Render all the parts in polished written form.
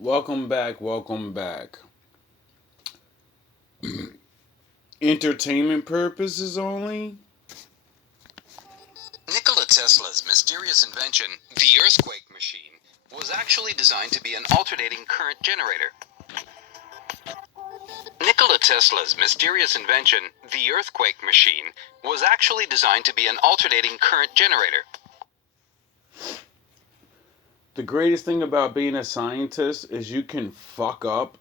Welcome back, welcome back. Entertainment purposes only? Nikola Tesla's mysterious invention, the earthquake machine, was actually designed to be an alternating current generator. Nikola Tesla's mysterious invention, the earthquake machine, was actually designed to be an alternating current generator. The greatest thing about being a scientist is you can fuck up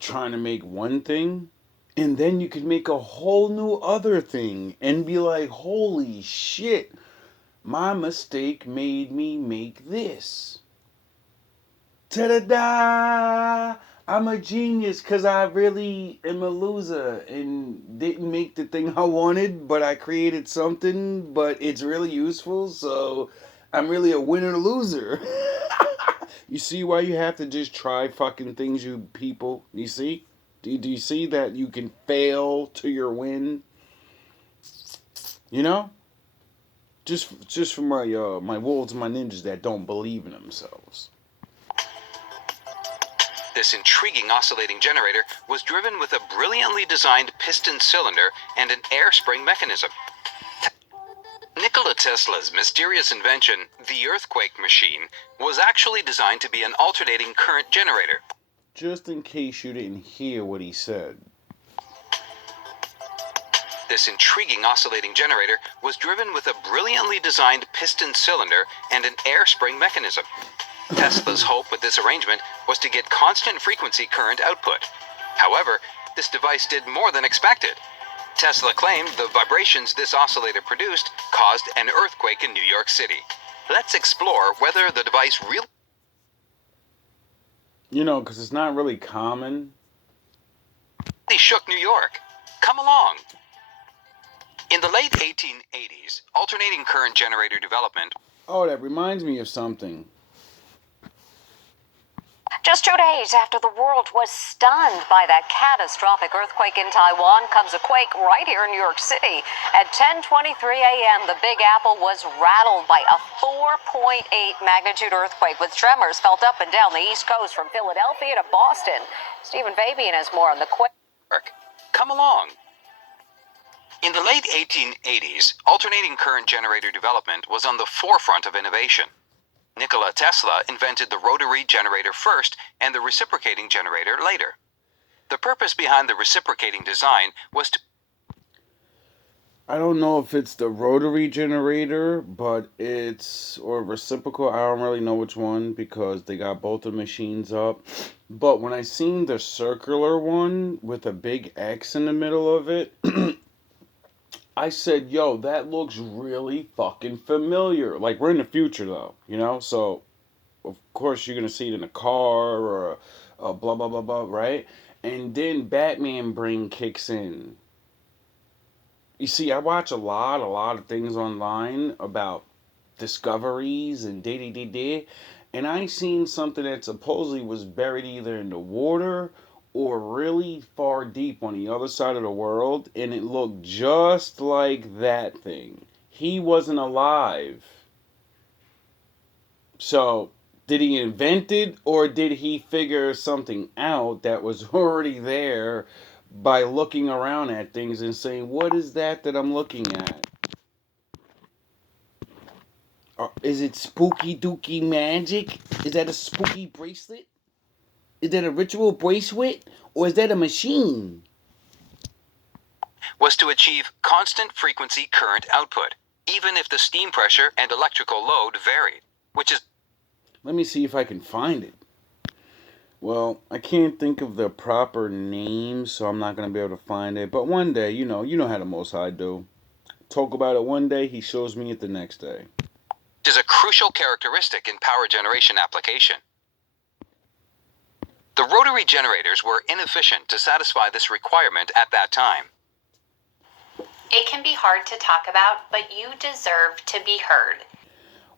trying to make one thing, and then you can make a whole new other thing and be like, holy shit, my mistake made me make this. Ta-da-da! I'm a genius because I really am a loser and didn't make the thing I wanted, but I created something, but it's really useful, so I'm really a winner loser. You see why you have to just try fucking things, you people? You see? Do you see that you can fail to your win? You know? Just for my wolves and my ninjas that don't believe in themselves. This intriguing oscillating generator was driven with a brilliantly designed piston cylinder and an air spring mechanism. Nikola Tesla's mysterious invention, the earthquake machine, was actually designed to be an alternating current generator. Just in case you didn't hear what he said. This intriguing oscillating generator was driven with a brilliantly designed piston cylinder and an air spring mechanism. Tesla's hope with this arrangement was to get constant frequency current output. However, this device did more than expected. Tesla claimed the vibrations this oscillator produced caused an earthquake in New York City. Let's explore whether the device really... You know, because it's not really common. shook New York. Come along. In the late 1880s, alternating current generator development... Oh, that reminds me of something. Just 2 days after the world was stunned by that catastrophic earthquake in Taiwan comes a quake right here in New York City. At 10:23 a.m., the Big Apple was rattled by a 4.8 magnitude earthquake with tremors felt up and down the East Coast from Philadelphia to Boston. Stephen Fabian has more on the quake. Come along. In the late 1880s, alternating current generator development was on the forefront of innovation. Nikola Tesla invented the rotary generator first and the reciprocating generator later. The purpose behind the reciprocating design was to... I don't know if it's the rotary generator, but it's, or reciprocal, I don't really know which one because they got both the machines up. But when I seen the circular one with a big X in the middle of it, I said, yo, that looks really fucking familiar. Like, we're in the future, though, you know? So, of course, you're going to see it in a car or a blah, blah, blah, blah, right? And then Batman brain kicks in. You see, I watch a lot of things online about discoveries and da-da-da-da. And I seen something that supposedly was buried either in the water or really far deep on the other side of the world, and it looked just like that thing. He wasn't alive. So, did he invent it, or did he figure something out that was already there by looking around at things and saying, what is that I'm looking at? Is it spooky dooky magic? Is that a spooky bracelet? Is that a ritual bracelet? Or is that a machine? Was to achieve constant frequency current output, even if the steam pressure and electrical load varied, which is... Let me see if I can find it. Well, I can't think of the proper name, so I'm not going to be able to find it. But one day, you know how the Most High do. Talk about it one day, he shows me it the next day. Is a crucial characteristic in power generation application. The rotary generators were inefficient to satisfy this requirement at that time. It can be hard to talk about, but you deserve to be heard.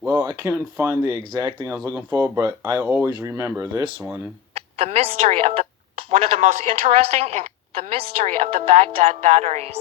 Well, I couldn't find the exact thing I was looking for, but I always remember this one. The mystery of the... One of the most interesting and... The mystery of the Baghdad batteries.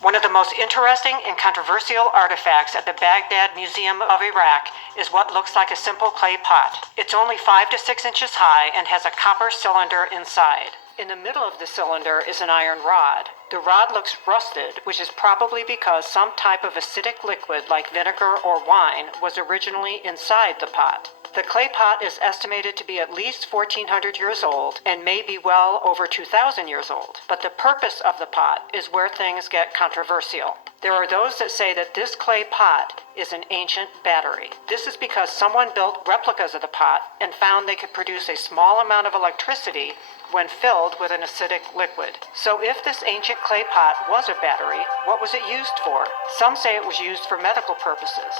One of the most interesting and controversial artifacts at the Baghdad Museum of Iraq is what looks like a simple clay pot. It's only 5 to 6 inches high and has a copper cylinder inside. In the middle of the cylinder is an iron rod. The rod looks rusted, which is probably because some type of acidic liquid like vinegar or wine was originally inside the pot. The clay pot is estimated to be at least 1,400 years old and may be well over 2,000 years old. But the purpose of the pot is where things get controversial. There are those that say that this clay pot is an ancient battery. This is because someone built replicas of the pot and found they could produce a small amount of electricity when filled with an acidic liquid. So if this ancient clay pot was a battery, what was it used for? Some say it was used for medical purposes.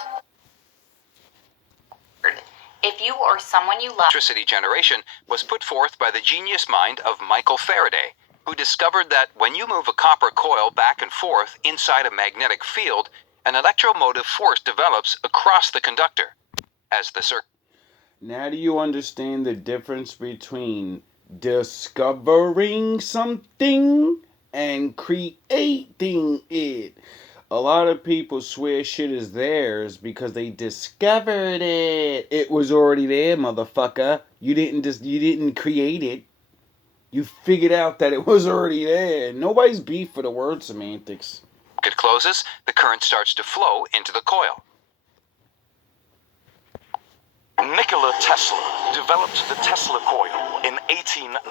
If you or someone you love Electricity generation was put forth by the genius mind of Michael Faraday, who discovered that when you move a copper coil back and forth inside a magnetic field, an electromotive force develops across the conductor. As the circuit Now do you understand the difference between discovering something and creating it? A lot of people swear shit is theirs because they discovered it. It was already there, motherfucker. You didn't create it. You figured out that it was already there. Nobody's beef for the word semantics. closes, the current starts to flow into the coil. Nikola Tesla developed the Tesla coil in 1891,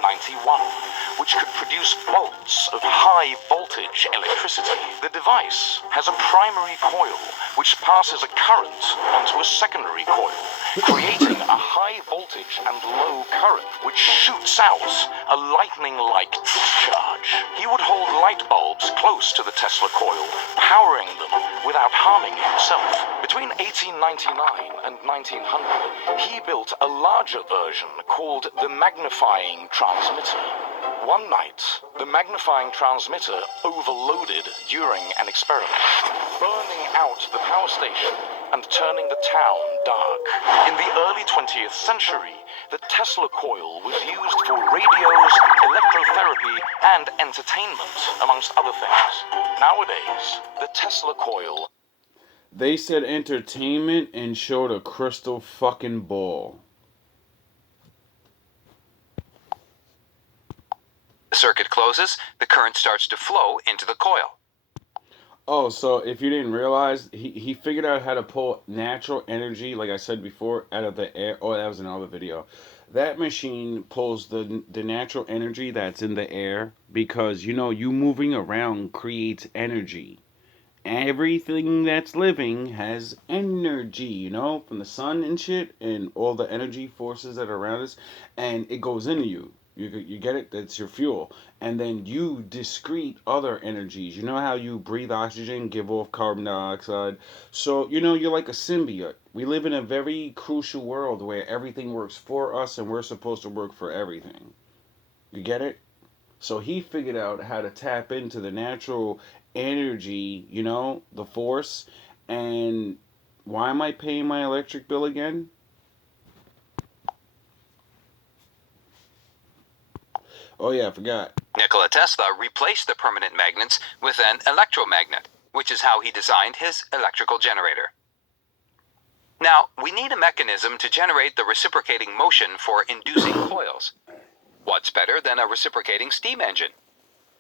which could produce bolts of high voltage electricity. The device has a primary coil which passes a current onto a secondary coil, creating a high voltage and low current which shoots out a lightning-like discharge. He would hold light bulbs close to the Tesla coil, powering them without harming himself. Between 1899 and 1900, he built a larger version called the magnifying transmitter. One night, the magnifying transmitter overloaded during an experiment, burning out the power station and turning the town dark. In the early 20th century, the Tesla coil was used for radios, electrotherapy, and entertainment, amongst other things. Nowadays, the Tesla coil... They said entertainment and showed a crystal fucking ball. The circuit closes, the current starts to flow into the coil. Oh, so if you didn't realize, he figured out how to pull natural energy, like I said before, out of the air. Oh, that was another video. That machine pulls the natural energy that's in the air because, you know, you moving around creates energy. Everything that's living has energy, you know, from the sun and shit and all the energy forces that are around us, and it goes into you. You get it? That's your fuel. And then you discrete other energies. You know how you breathe oxygen, give off carbon dioxide? So, you know, you're like a symbiote. We live in a very crucial world where everything works for us and we're supposed to work for everything. You get it? So he figured out how to tap into the natural energy, you know, the force. And why am I paying my electric bill again? Oh yeah, I forgot. Nikola Tesla replaced the permanent magnets with an electromagnet, which is how he designed his electrical generator. Now, we need a mechanism to generate the reciprocating motion for inducing coils. What's better than a reciprocating steam engine?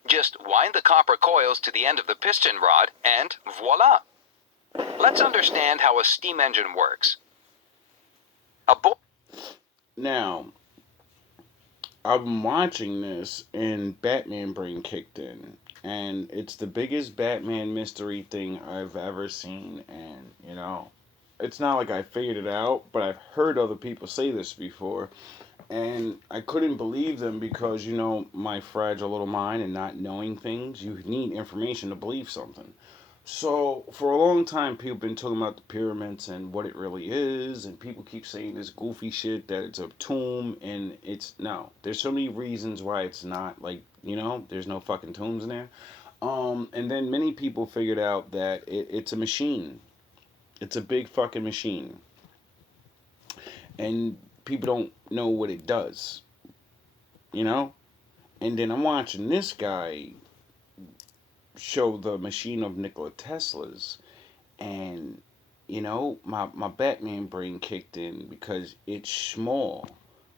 Just wind the copper coils to the end of the piston rod and voila! Let's understand how a steam engine works. Now, I've been watching this and Batman brain kicked in. And it's the biggest Batman mystery thing I've ever seen. And, you know, it's not like I figured it out, but I've heard other people say this before. And I couldn't believe them because, you know, my fragile little mind and not knowing things, you need information to believe something. So, for a long time, people have been talking about the pyramids and what it really is, and people keep saying this goofy shit that it's a tomb, and it's no. There's so many reasons why it's not, like, you know, there's no fucking tombs in there. And then many people figured out that it's a machine. It's a big fucking machine. And people don't know what it does, you know? And then I'm watching this guy show the machine of Nikola Tesla's, and my Batman brain kicked in because it's small,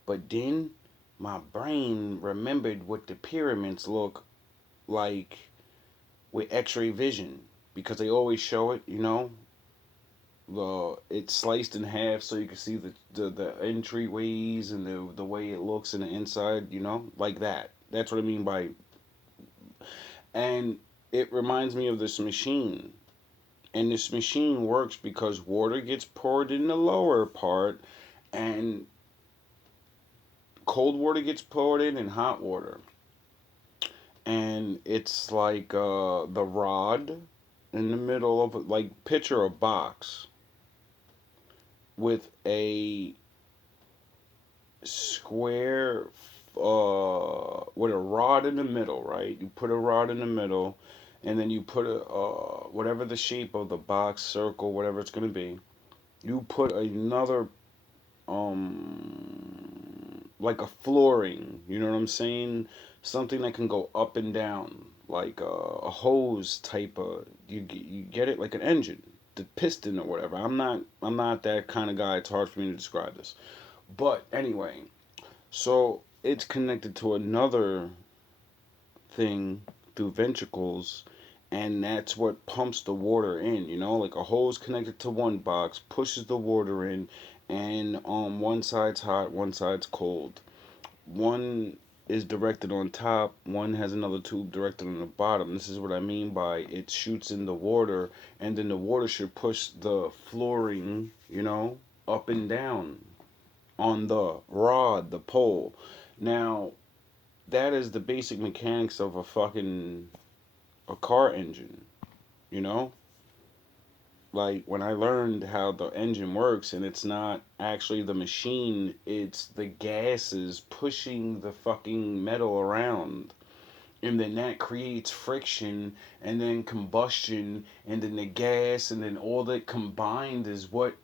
but then my brain remembered what the pyramids look like with X-ray vision, because they always show it. It's sliced in half so you can see the entryways and the way it looks in the inside. Like that. That's what I mean by, and it reminds me of this machine. And this machine works because water gets poured in the lower part, and cold water gets poured in, and hot water. And it's like the rod in the middle of it, like picture a box with a square with a rod in the middle, right? You put a rod in the middle, and then you put a whatever the shape of the box, circle, whatever it's gonna be. You put another like a flooring. You know what I'm saying? Something that can go up and down, like a hose type of. You get it, like an engine, the piston or whatever. I'm not that kind of guy. It's hard for me to describe this. But anyway, so it's connected to another thing through ventricles, and that's what pumps the water in. Like a hose connected to one box pushes the water in, and one side's hot, one side's cold. One is directed on top, one has another tube directed on the bottom. This is what I mean by it shoots in the water, and then the water should push the flooring, up and down on the rod, the pole. Now, that is the basic mechanics of a car engine, you know? Like when I learned how the engine works, and it's not actually the machine, it's the gases pushing the fucking metal around. And then that creates friction, and then combustion, and then the gas, and then all that combined is what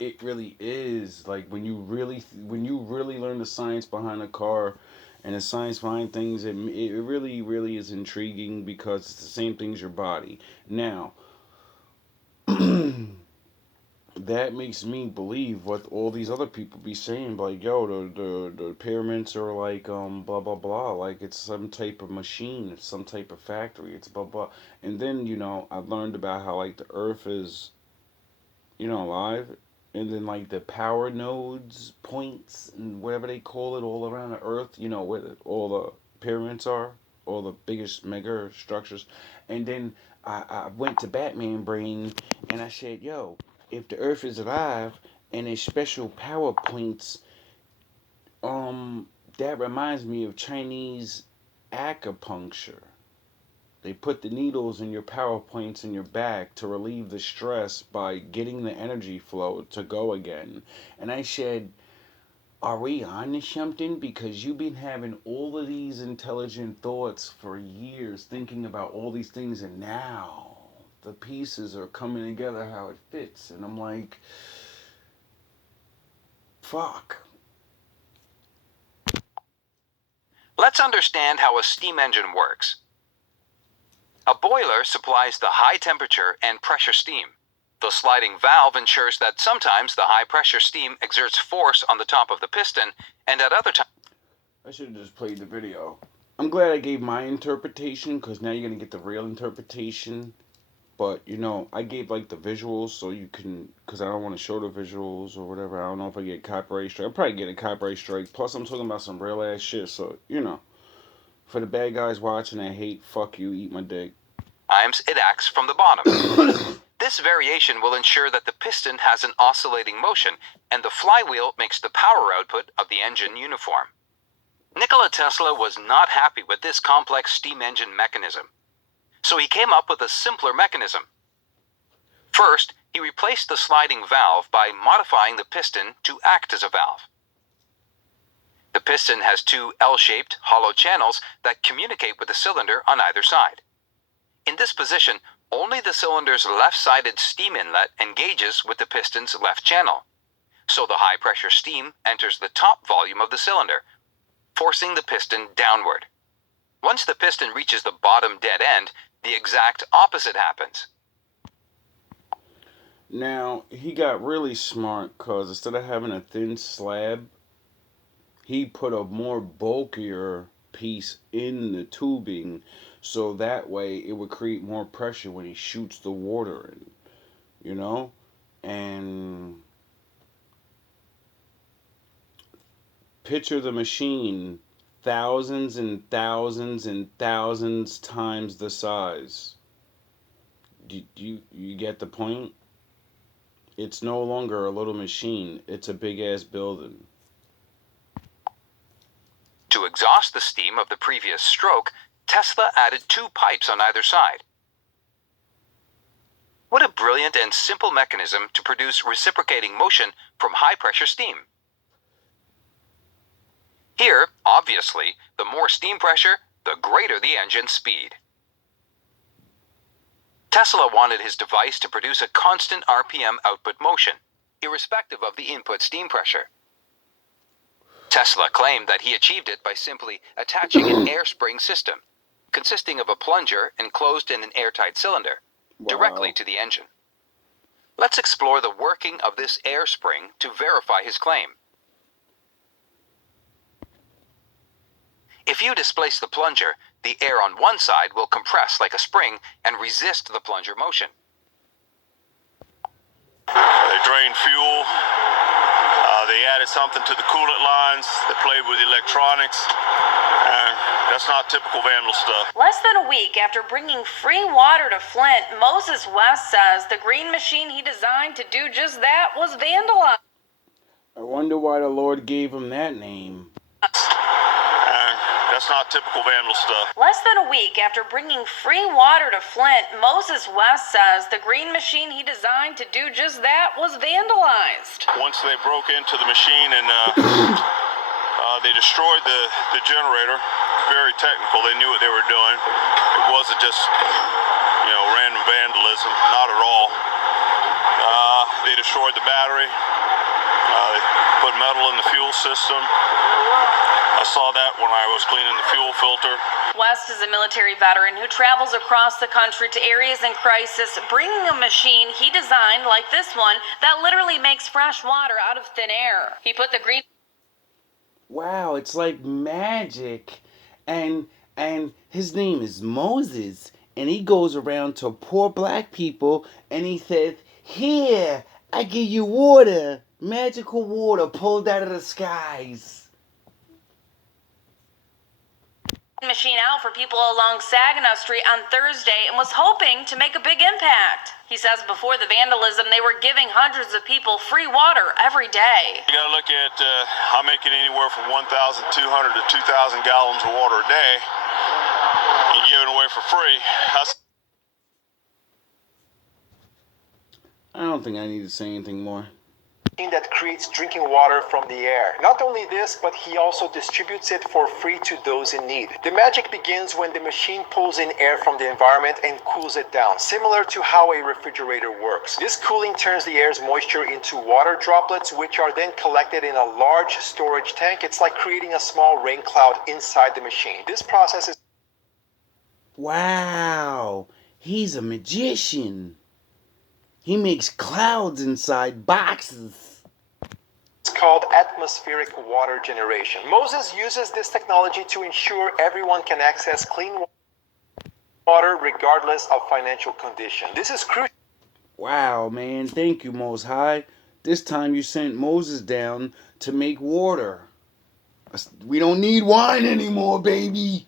it really is. Like when you really learn the science behind a car and the science behind things, it really really is intriguing, because it's the same thing as your body. Now, that makes me believe what all these other people be saying, like, yo, the pyramids are like blah blah blah, like it's some type of machine, it's some type of factory, it's blah blah. And then I learned about how like the earth is alive, and then like the power nodes, points, and whatever they call it, all around the earth, where all the pyramids are, all the biggest mega structures. And then I went to Batman Brain, and I said, yo, if the earth is alive and there's special power points, um, that reminds me of Chinese acupuncture. They put the needles in your power points in your back to relieve the stress by getting the energy flow to go again. And I said, are we on to something? Because you've been having all of these intelligent thoughts for years, thinking about all these things, and now the pieces are coming together how it fits. And I'm like, fuck. Let's understand how a steam engine works. A boiler supplies the high temperature and pressure steam. The sliding valve ensures that sometimes the high pressure steam exerts force on the top of the piston, and at other times. I should have just played the video. I'm glad I gave my interpretation, because now you're going to get the real interpretation. But I gave like the visuals so you can, because I don't want to show the visuals or whatever. I don't know if I get copyright strike. I'll probably get a copyright strike. Plus, I'm talking about some real ass shit. So for the bad guys watching that hate, fuck you, eat my dick. Times it acts from the bottom. This variation will ensure that the piston has an oscillating motion, and the flywheel makes the power output of the engine uniform. Nikola Tesla was not happy with this complex steam engine mechanism, so he came up with a simpler mechanism. First, he replaced the sliding valve by modifying the piston to act as a valve. The piston has two L-shaped, hollow channels that communicate with the cylinder on either side. In this position, only the cylinder's left-sided steam inlet engages with the piston's left channel, so the high-pressure steam enters the top volume of the cylinder, forcing the piston downward. Once the piston reaches the bottom dead end, the exact opposite happens. Now, he got really smart because instead of having a thin slab, he put a more bulkier piece in the tubing so that way it would create more pressure when he shoots the water in, you know? And picture the machine thousands and thousands and thousands times the size. Do you get the point? It's no longer a little machine, it's a big ass building. To exhaust the steam of the previous stroke, Tesla added 2 pipes on either side. What a brilliant and simple mechanism to produce reciprocating motion from high-pressure steam. Here, obviously, the more steam pressure, the greater the engine's speed. Tesla wanted his device to produce a constant RPM output motion, irrespective of the input steam pressure. Tesla claimed that he achieved it by simply attaching an air spring system, consisting of a plunger enclosed in an airtight cylinder, directly to the engine. Let's explore the working of this air spring to verify his claim. If you displace the plunger, the air on one side will compress like a spring and resist the plunger motion. They drained fuel. They added something to the coolant lines. They played with electronics. And that's not typical Vandal stuff. Less than a week after bringing free water to Flint, Moses West says the green machine he designed to do just that was vandalized. I wonder why the Lord gave him that name. And that's not typical Vandal stuff. Less than a week after bringing free water to Flint, Moses West says the green machine he designed to do just that was vandalized. Once they broke into the machine and they destroyed the generator, very technical, they knew what they were doing. It wasn't just, random vandalism, not at all. They destroyed the battery. They put metal in the fuel system. I saw that when I was cleaning the fuel filter. West is a military veteran who travels across the country to areas in crisis, bringing a machine he designed, like this one, that literally makes fresh water out of thin air. He put the green... Wow, it's like magic. And his name is Moses. And he goes around to poor black people and he says, "Here, I give you water. Magical water pulled out of the skies." machine out for people along Saginaw Street on Thursday and was hoping to make a big impact. He says before the vandalism, they were giving hundreds of people free water every day. You gotta look at, I'm making anywhere from 1,200 to 2,000 gallons of water a day and giving away for free. I don't think I need to say anything more. That creates drinking water from the air. Not only this, but he also distributes it for free to those in need. The magic begins when the machine pulls in air from the environment and cools it down, similar to how a refrigerator works. This cooling turns the air's moisture into water droplets, which are then collected in a large storage tank. It's like creating a small rain cloud inside the machine. This process is... Wow, he's a magician. He makes clouds inside boxes. It's called atmospheric water generation. Moses uses this technology to ensure everyone can access clean water regardless of financial condition. This is crucial. Wow, man, thank you, Most High. This time you sent Moses down to make water. We don't need wine anymore, baby.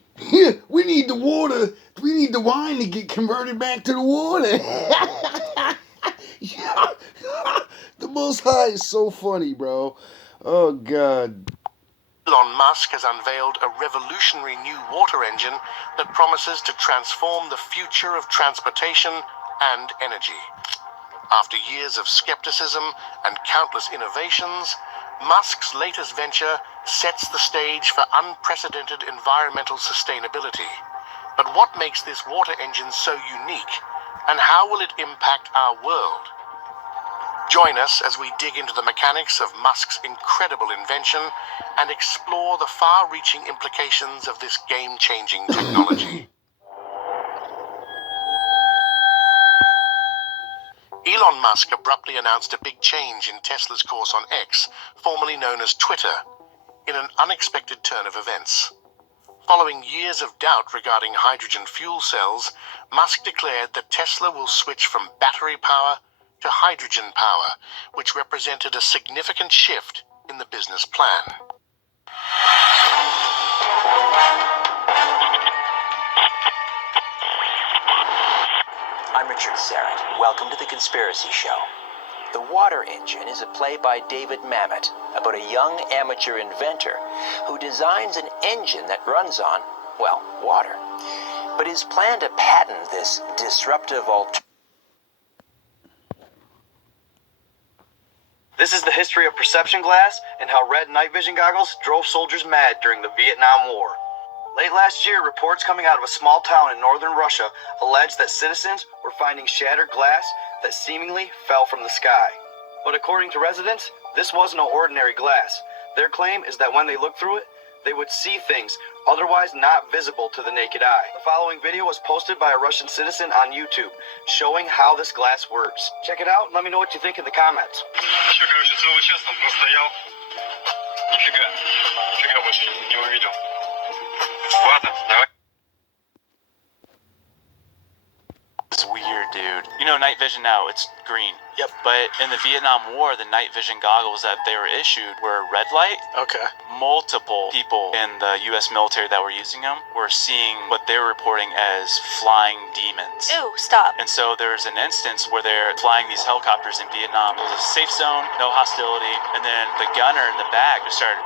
We need the water. We need the wine to get converted back to the water. The Most High is so funny, bro. Oh, God. Elon Musk has unveiled a revolutionary new water engine that promises to transform the future of transportation and energy. After years of skepticism and countless innovations, Musk's latest venture sets the stage for unprecedented environmental sustainability. But what makes this water engine so unique, and how will it impact our world? Join us as we dig into the mechanics of Musk's incredible invention and explore the far-reaching implications of this game-changing technology. Elon Musk abruptly announced a big change in Tesla's course on X, formerly known as Twitter, in an unexpected turn of events. Following years of doubt regarding hydrogen fuel cells, Musk declared that Tesla will switch from battery power to hydrogen power, which represented a significant shift in the business plan. I'm Richard Serrett. Welcome to The Conspiracy Show. The Water Engine is a play by David Mamet about a young amateur inventor who designs an engine that runs on, well, water. But his plan to patent this disruptive alternative. This is the history of perception glass and how red night vision goggles drove soldiers mad during the Vietnam War. Late last year, reports coming out of a small town in northern Russia alleged that citizens were finding shattered glass that seemingly fell from the sky. But according to residents, this was no ordinary glass. Their claim is that when they looked through it, they would see things otherwise not visible to the naked eye. The following video was posted by a Russian citizen on YouTube, showing how this glass works. Check it out and let me know what you think in the comments. It's weird, dude. You know, night vision now, it's green. Yep. But in the Vietnam War, the night vision goggles that they were issued were red light. Okay. Multiple people in the U.S. military that were using them were seeing what they were reporting as flying demons. Ooh, stop. And so there's an instance where they're flying these helicopters in Vietnam. It was a safe zone, no hostility, and then the gunner in the back just started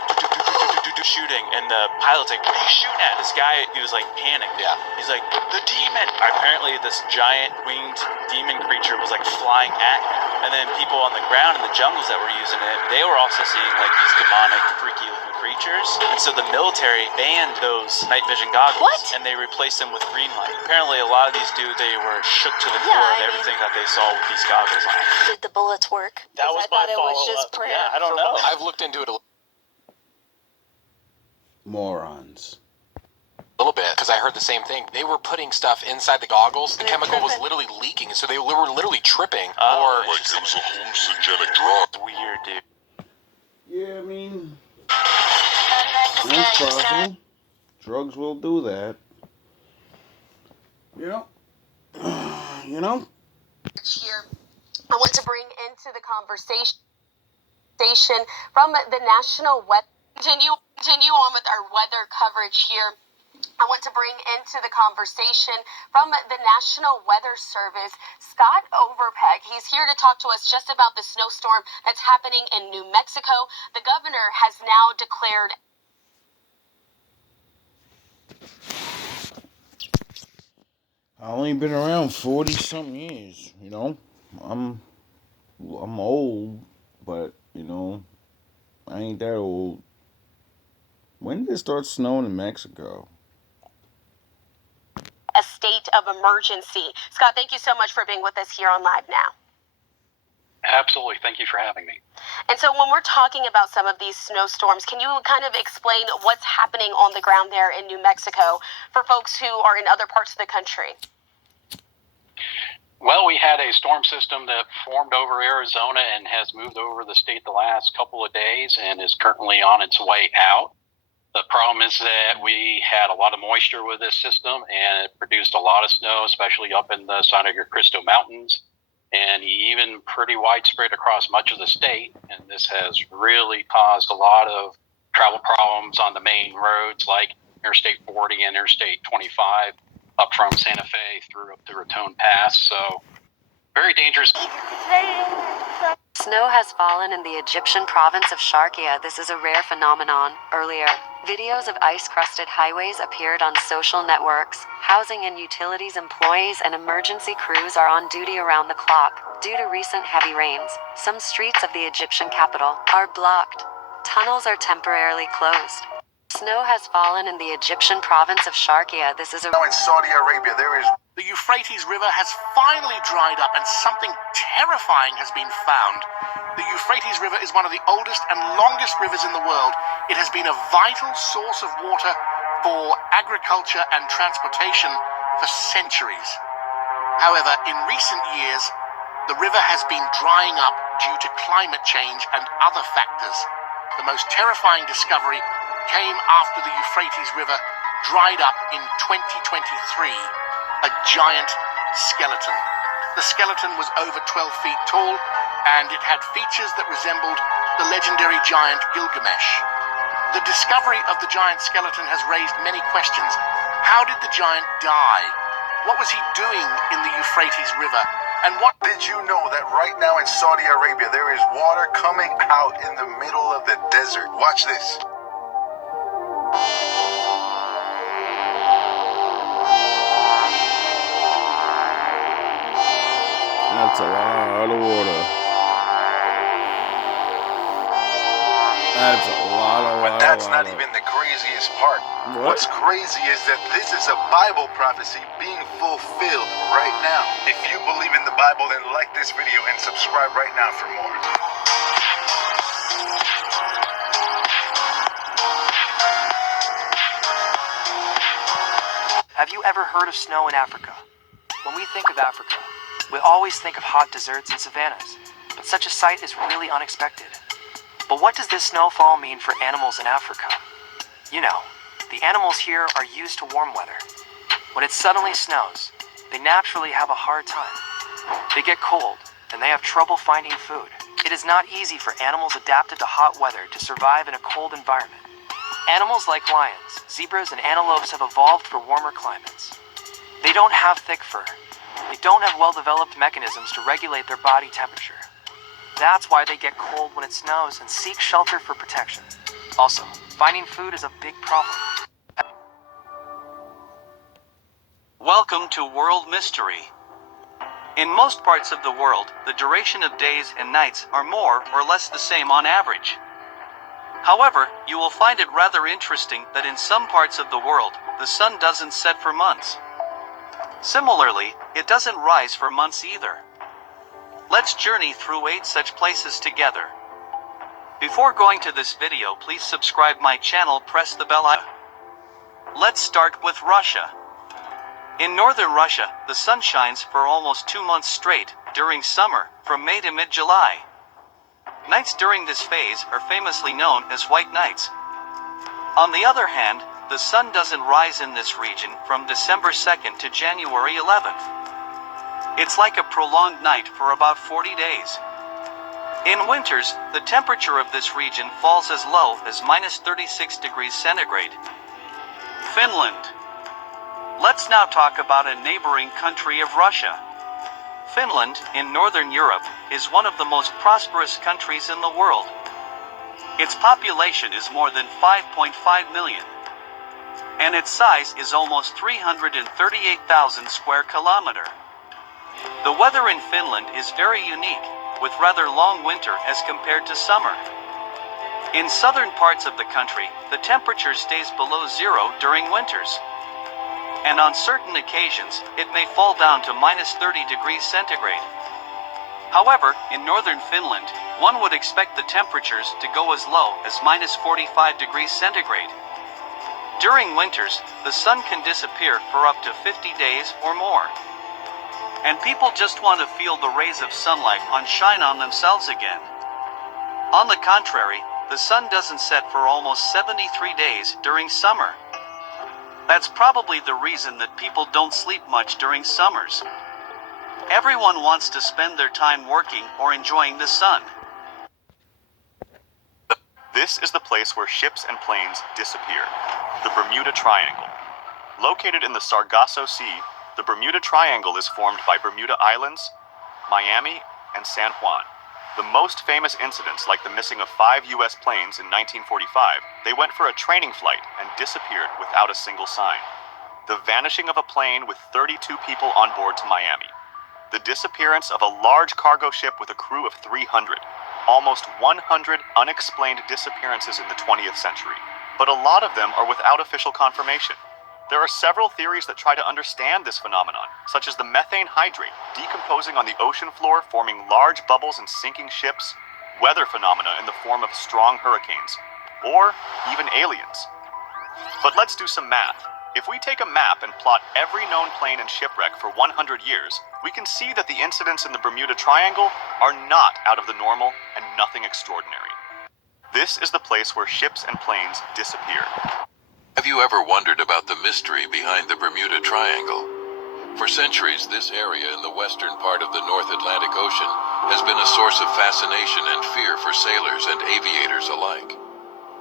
shooting, and the pilot's like, "What are you shooting at?" This guy, he was like panicked. Yeah. He's like, "The demon!" Apparently, this giant winged demon creature was like flying at him. And then people on the ground in the jungles that were using it, they were also seeing like these demonic, freaky looking creatures. And so the military banned those night vision goggles. What? And they replaced them with green light. Apparently, a lot of these dudes, they were shook to the core of everything that they saw with these goggles on. Did the bullets work? That was my I thought it was follow-up. just prayer. Yeah, I don't know. I've looked into it a Morons. little bit because I heard the same thing. They were putting stuff inside the goggles. The chemical was literally leaking, so they were literally tripping. Oh, or like just it was a hallucinogenic drug. Weird, dude. Yeah, I mean, that's possible. Drugs will do that. You know? Here, I want to bring into the conversation from the National Weather. Continue on with our weather coverage here. I want to bring into the conversation from the National Weather Service, Scott Overpeck. He's here to talk to us just about the snowstorm that's happening in New Mexico. The governor has now declared. I only been around 40-something years, you know? I'm old, but, you know, I ain't that old. When did it start snowing in Mexico? A state of emergency. Scott, thank you so much for being with us here on Live Now. Absolutely. Thank you for having me. And so when we're talking about some of these snowstorms, can you kind of explain what's happening on the ground there in New Mexico for folks who are in other parts of the country? Well, we had a storm system that formed over Arizona and has moved over the state the last couple of days and is currently on its way out. The problem is that we had a lot of moisture with this system, and it produced a lot of snow, especially up in the San Cristo Mountains, and even pretty widespread across much of the state. And this has really caused a lot of travel problems on the main roads like Interstate 40 and Interstate 25 up from Santa Fe through up to Raton Pass. So very dangerous. Snow has fallen in the Egyptian province of Sharkia. This is a rare phenomenon. Earlier, videos of ice-crusted highways appeared on social networks. Housing and utilities employees and emergency crews are on duty around the clock. Due to recent heavy rains, some streets of the Egyptian capital are blocked. Tunnels are temporarily closed. Snow has fallen in the Egyptian province of Sharkia. This is a... Now in Saudi Arabia, the Euphrates River has finally dried up and something terrifying has been found. The Euphrates River is one of the oldest and longest rivers in the world. It has been a vital source of water for agriculture and transportation for centuries. However, in recent years, The river has been drying up due to climate change and other factors. The most terrifying discovery came after the Euphrates River dried up in 2023. A giant skeleton. The skeleton was over 12 feet tall, and it had features that resembled the legendary giant Gilgamesh. The discovery of the giant skeleton has raised many questions. How did the giant die? What was he doing in the Euphrates River? And what did you know that right now in Saudi Arabia there is water coming out in the middle of the desert? Watch this. That's a lot of water. That's a lot. But that's not even the craziest part. What's crazy is that this is a Bible prophecy being fulfilled right now. If you believe in the Bible, then like this video and subscribe right now for more. Have you ever heard of snow in Africa? When we think of Africa, we always think of hot deserts and savannas, but such a sight is really unexpected. But what does this snowfall mean for animals in Africa? You know, the animals here are used to warm weather. When it suddenly snows, they naturally have a hard time. They get cold, and they have trouble finding food. It is not easy for animals adapted to hot weather to survive in a cold environment. Animals like lions, zebras, and antelopes have evolved for warmer climates. They don't have thick fur. They don't have well-developed mechanisms to regulate their body temperature. That's why they get cold when it snows and seek shelter for protection. Also, finding food is a big problem. Welcome to World Mystery. In most parts of the world, the duration of days and nights are more or less the same on average. However, you will find it rather interesting that in some parts of the world, the sun doesn't set for months. Similarly, it doesn't rise for months either. Let's journey through 8 such places together. Before going to this video, please subscribe my channel, press the bell icon. Let's start with Russia. In northern Russia, the sun shines for almost 2 months straight, during summer, from May to mid-July. Nights during this phase are famously known as white nights. On the other hand, the sun doesn't rise in this region from December 2nd to January 11th. It's like a prolonged night for about 40 days. In winters, the temperature of this region falls as low as -36 degrees centigrade. Finland. Let's now talk about a neighboring country of Russia. Finland, in Northern Europe, is one of the most prosperous countries in the world. Its population is more than 5.5 million. And its size is almost 338,000 square kilometers. The weather in Finland is very unique, with rather long winter as compared to summer. In southern parts of the country, the temperature stays below zero during winters. And on certain occasions, it may fall down to -30 degrees centigrade. However, in northern Finland, one would expect the temperatures to go as low as -45 degrees centigrade. During winters, the sun can disappear for up to 50 days or more. And people just want to feel the rays of sunlight shine on themselves again. On the contrary, the sun doesn't set for almost 73 days during summer. That's probably the reason that people don't sleep much during summers. Everyone wants to spend their time working or enjoying the sun. This is the place where ships and planes disappear, the Bermuda Triangle. Located in the Sargasso Sea, the Bermuda Triangle is formed by Bermuda Islands, Miami, and San Juan. The most famous incidents, like the missing of 5 U.S. planes in 1945, they went for a training flight and disappeared without a single sign. The vanishing of a plane with 32 people on board to Miami. The disappearance of a large cargo ship with a crew of 300. Almost 100 unexplained disappearances in the 20th century. But a lot of them are without official confirmation. There are several theories that try to understand this phenomenon, such as the methane hydrate decomposing on the ocean floor, forming large bubbles and sinking ships, weather phenomena in the form of strong hurricanes, or even aliens. But let's do some math. If we take a map and plot every known plane and shipwreck for 100 years, we can see that the incidents in the Bermuda Triangle are not out of the normal and nothing extraordinary. This is the place where ships and planes disappear. Have you ever wondered about the mystery behind the Bermuda Triangle? For centuries, this area in the western part of the North Atlantic Ocean has been a source of fascination and fear for sailors and aviators alike.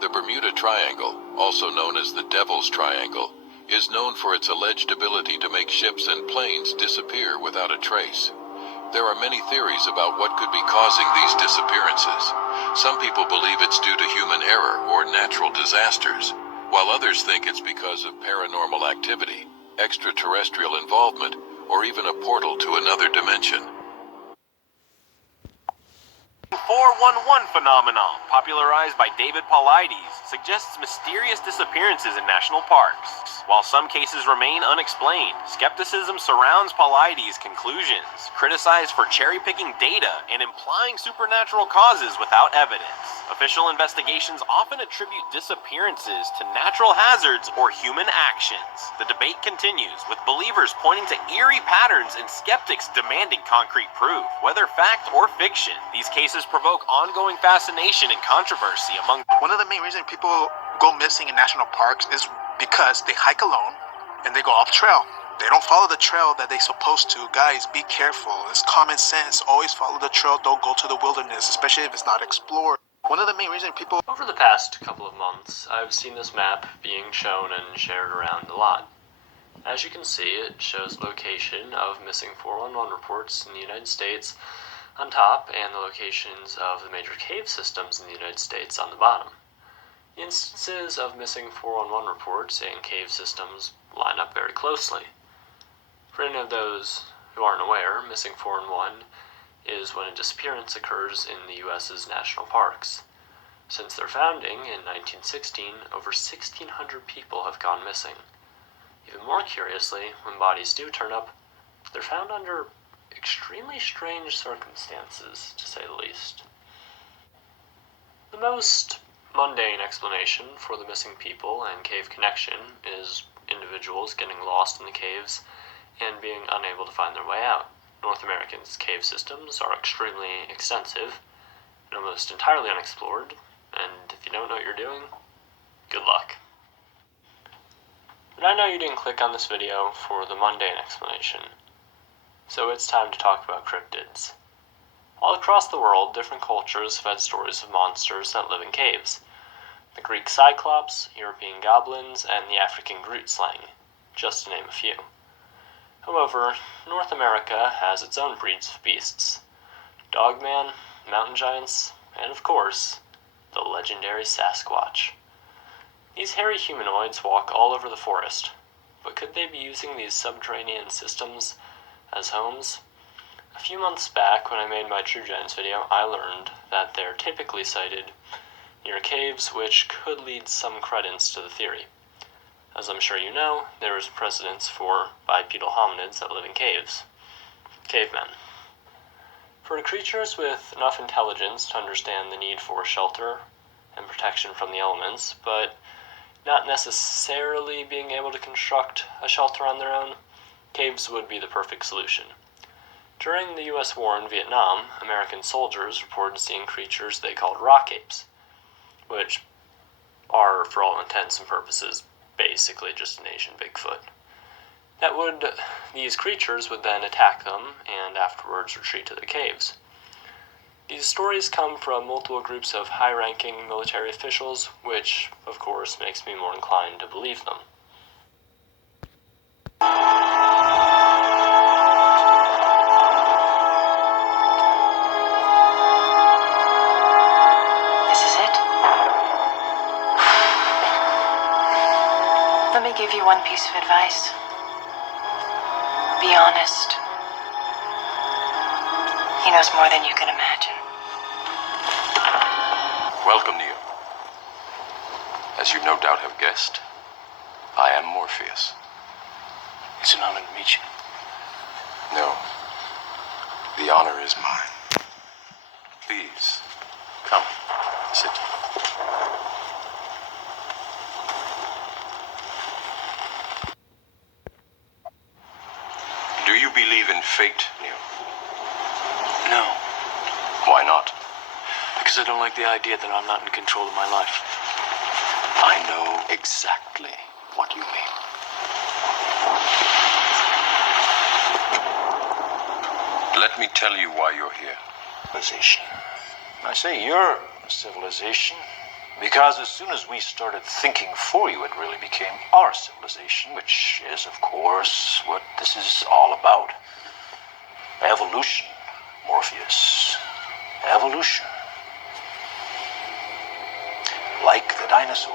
The Bermuda Triangle, also known as the Devil's Triangle, is known for its alleged ability to make ships and planes disappear without a trace. There are many theories about what could be causing these disappearances. Some people believe it's due to human error or natural disasters, while others think it's because of paranormal activity, extraterrestrial involvement, or even a portal to another dimension. 411 phenomenon, popularized by David Paulides, suggests mysterious disappearances in national parks. While some cases remain unexplained, skepticism surrounds Paulides' conclusions, criticized for cherry-picking data and implying supernatural causes without evidence. Official investigations often attribute disappearances to natural hazards or human actions. The debate continues, with believers pointing to eerie patterns and skeptics demanding concrete proof, whether fact or fiction. These cases provoke ongoing fascination and controversy among... One of the main reasons people go missing in national parks is because they hike alone and they go off trail. They don't follow the trail that they're supposed to. Guys, be careful. It's common sense. Always follow the trail. Don't go to the wilderness, especially if it's not explored. One of the main reasons people... Over the past couple of months, I've seen this map being shown and shared around a lot. As you can see, it shows location of missing 411 reports in the United States on top, and the locations of the major cave systems in the United States on the bottom. The instances of missing 411 reports and cave systems line up very closely. For any of those who aren't aware, missing 411 is when a disappearance occurs in the U.S.'s national parks. Since their founding in 1916, over 1,600 people have gone missing. Even more curiously, when bodies do turn up, they're found under extremely strange circumstances, to say the least. The most mundane explanation for the missing people and cave connection is individuals getting lost in the caves and being unable to find their way out. North America's cave systems are extremely extensive and almost entirely unexplored, and if you don't know what you're doing, good luck. But I know you didn't click on this video for the mundane explanation, so it's time to talk about cryptids. All across the world, different cultures have had stories of monsters that live in caves. The Greek Cyclops, European goblins, and the African Groot slang, just to name a few. However, North America has its own breeds of beasts. Dogman, mountain giants, and of course, the legendary Sasquatch. These hairy humanoids walk all over the forest, but could they be using these subterranean systems as homes? A few months back, when I made my True Giants video, I learned that they're typically sighted near caves, which could lead some credence to the theory. As I'm sure you know, there is precedence for bipedal hominids that live in caves. Cavemen. For creatures with enough intelligence to understand the need for shelter and protection from the elements, but not necessarily being able to construct a shelter on their own, caves would be the perfect solution. During the U.S. war in Vietnam, American soldiers reported seeing creatures they called rock apes, which are, for all intents and purposes, basically just an Asian Bigfoot. These creatures would then attack them and afterwards retreat to the caves. These stories come from multiple groups of high-ranking military officials, which, of course, makes me more inclined to believe them. This is it? Let me give you one piece of advice. Be honest. He knows more than you can imagine. Welcome, Neo. As you no doubt have guessed, I am Morpheus. It's an honor to meet you. No, the honor is mine. Please, come, sit. believe in fate, Neil? No, Why not? because I don't like the idea that I'm not in control of my life. I know exactly what you mean. Let me tell you why you're here. Civilization. I say your civilization because as soon as we started thinking for you, it really became our civilization, which is, of course, what this is all about. Evolution, Morpheus. Evolution. Like the dinosaur.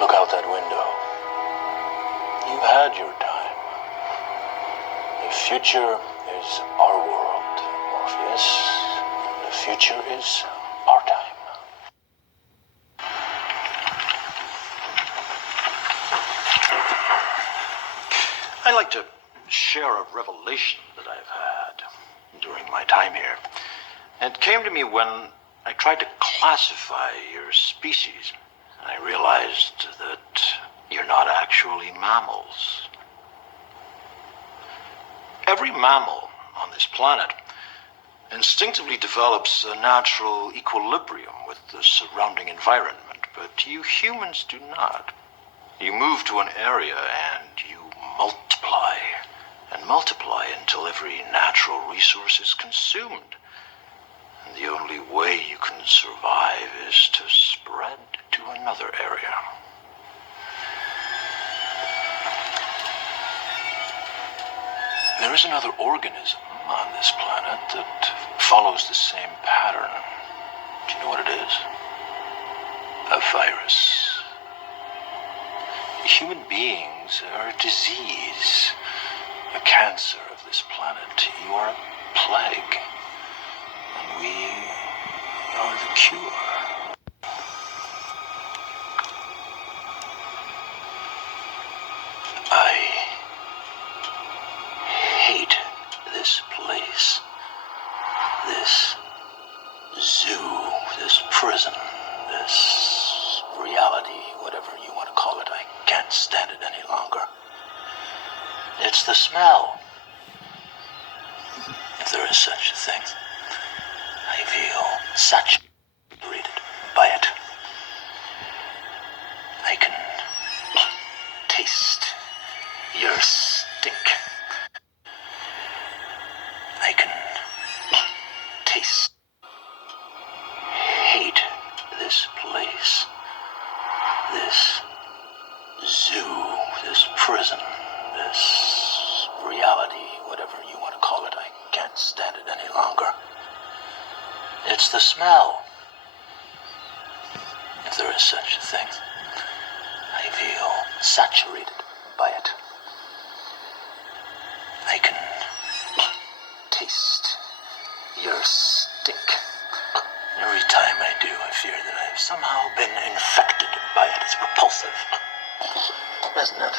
Look out that window. You had your time. The future is our world, Morpheus. The future is our time. I'd like to share a revelation that I've had during my time here. It came to me when I tried to classify your species. I realized that you're not actually mammals. Every mammal on this planet instinctively develops a natural equilibrium with the surrounding environment, but you humans do not. You move to an area and you multiply and multiply until every natural resource is consumed. And the only way you can survive is to spread to another area. There is another organism on this planet that follows the same pattern. Do you know what it is? A virus. Human beings are a disease, a cancer of this planet. You are a plague, and we are the cure. I hate this place, this zoo, this prison, this reality, whatever you want to call it. I can't stand it any longer. It's the smell, if there is such a thing. I feel saturated by it. I can taste your stink. I can taste. Hate this place, this zoo, this prison, this reality, whatever you want to call it. I can't stand it any longer. It's the smell, if there is such a thing. I feel saturated by it. I can taste your stink. Every time I do, I fear that I've somehow been infected by it. It's repulsive, isn't it?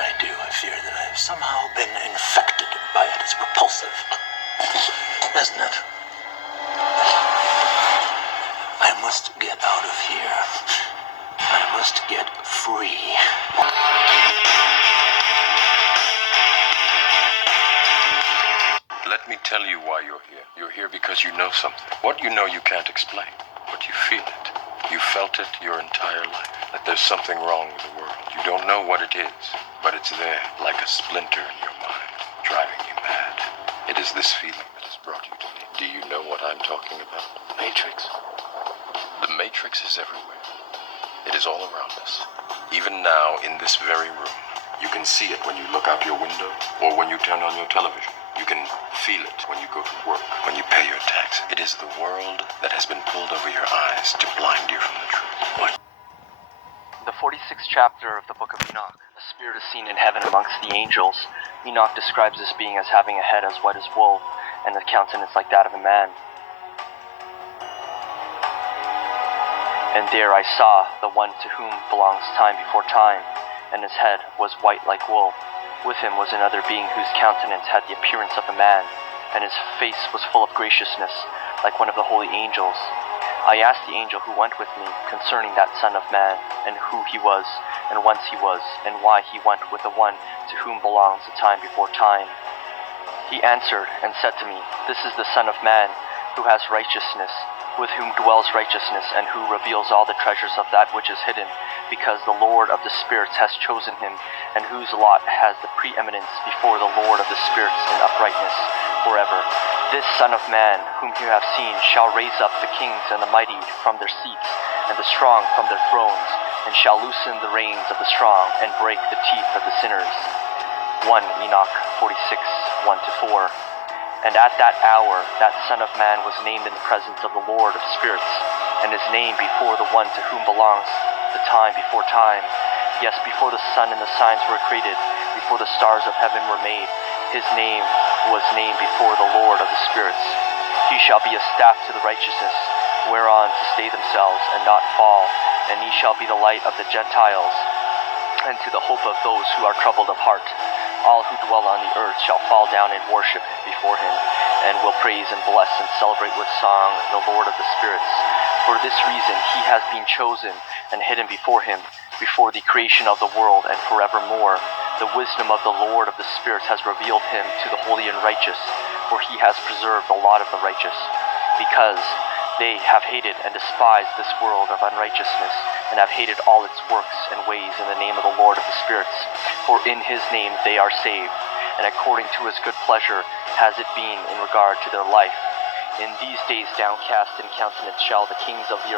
I do, I fear that I've somehow been infected by it. It's repulsive, isn't it? I must get out of here. I must get free. Let me tell you why you're here. You're here because you know something. What you know you can't explain, but you feel it. You felt it your entire life, that there's something wrong with the world. You don't know what it is, but it's there, like a splinter in your mind, driving you mad. It is this feeling that has brought you to me. Do you know what I'm talking about? Matrix. The Matrix is everywhere. It is all around us. Even now, in this very room. You can see it when you look out your window or when you turn on your television. You can feel it when you go to work, when you pay your tax. It is the world that has been pulled over your eyes to blind you from the truth. The 46th chapter of the Book of Enoch. A spirit is seen in heaven amongst the angels. Enoch describes this being as having a head as white as wool and a countenance like that of a man. And there I saw the one to whom belongs time before time, and his head was white like wool. With him was another being whose countenance had the appearance of a man, and his face was full of graciousness, like one of the holy angels. I asked the angel who went with me concerning that Son of Man, and who he was, and whence he was, and why he went with the one to whom belongs the time before time. He answered and said to me, This is the Son of Man, who has righteousness, with whom dwells righteousness, and who reveals all the treasures of that which is hidden, because the Lord of the spirits has chosen him, and whose lot has the preeminence before the Lord of the spirits in uprightness forever. This Son of Man, whom you have seen, shall raise up the kings and the mighty from their seats, and the strong from their thrones, and shall loosen the reins of the strong, and break the teeth of the sinners. 1 Enoch 46, 1-4. And at that hour, that Son of Man was named in the presence of the Lord of spirits, and his name before the one to whom belongs the time before time. Yes, before the sun and the signs were created, before the stars of heaven were made, his name was named before the Lord of the spirits. He shall be a staff to the righteousness, whereon to stay themselves and not fall, and he shall be the light of the Gentiles, and to the hope of those who are troubled of heart. All who dwell on the earth shall fall down and worship before him, and will praise and bless and celebrate with song the Lord of the spirits. For this reason he has been chosen and hidden before him, before the creation of the world and forevermore. The wisdom of the Lord of the spirits has revealed him to the holy and righteous, for he has preserved the lot of the righteous, because they have hated and despised this world of unrighteousness, and have hated all its works and ways in the name of the Lord of the spirits. For in his name they are saved, and according to his good pleasure has it been in regard to their life. In these days downcast in countenance shall the kings of the earth